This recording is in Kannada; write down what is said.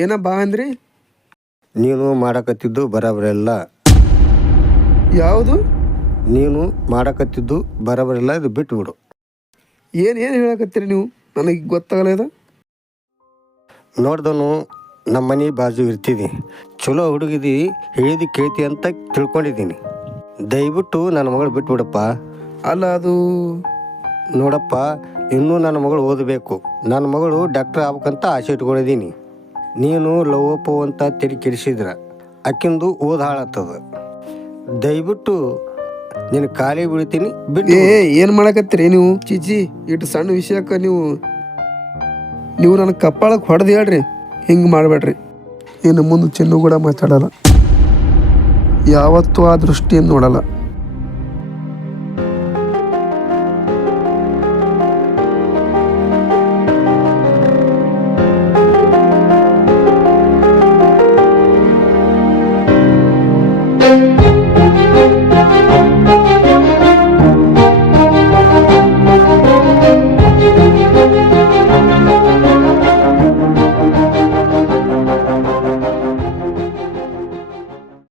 ಏನ ಬಾ ಅಂದ್ರಿ? ನೀನು ಮಾಡಕತ್ತಿದ್ದು ಬರಾಬರಿಲ್ಲ. ಯಾವುದು? ನೀನು ಮಾಡಕತ್ತಿದ್ದು ಬರಾಬರಿಲ್ಲ, ಇದು ಬಿಟ್ಟು ಬಿಡು. ಏನು ಹೇಳಕತ್ತೀರಿ ನೀವು? ನನಗೆ ಗೊತ್ತಾಗಲ್ಲ ಇದು. ನೋಡ್ದನು ನಮ್ಮ ಮನೆ ಬಾಜು ಇರ್ತಿದ್ದಿ, ಚಲೋ ಹುಡುಗಿದಿ, ಹೇಳಿದಿ ಕೇಳ್ತಿ ಅಂತ ತಿಳ್ಕೊಂಡಿದ್ದೀನಿ. ದಯವಿಟ್ಟು ನನ್ನ ಮಗಳು ಬಿಟ್ಬಿಡಪ್ಪ. ಅಲ್ಲ ಅದು ನೋಡಪ್ಪ, ಇನ್ನೂ ನನ್ನ ಮಗಳು ಓದಬೇಕು. ನನ್ನ ಮಗಳು ಡಾಕ್ಟರ್ ಆಗ್ಬೇಕಂತ ಆಸೆ ಇಟ್ಕೊಂಡಿದ್ದೀನಿ. ನೀನು ಲವೋಪೋ ಅಂತ ತೆರಿ ಕೆಡಿಸಿದ್ರ ಅಕ್ಕಿಂದು ಓದ್ ಹಾಳಾಗ್ತದ. ದಯವಿಟ್ಟು ನೀನು ಖಾಲಿ ಬಿಡ್ತೀನಿ, ಬಿಟ್ಟು. ಏನು ಮಾಡಕತ್ತೀರಿ ನೀವು? ಚೀಚಿ, ಇಟ್ಟು ಸಣ್ಣ ವಿಷಯಕ್ಕೆ ನೀವು ನನ್ನ ಕಪ್ಪಾಳಕ್ಕೆ ಹೊಡೆದು ಹೇಳ್ರಿ. ಹಿಂಗೆ ಮಾಡಬೇಡ್ರಿ. ಇನ್ನು ಮುಂದೆ ಚಿನ್ನು ಕೂಡ ಮಾತಾಡಲ್ಲ, ಯಾವತ್ತೂ ಆ ದೃಷ್ಟಿಯಿಂದ ನೋಡಲ್ಲ.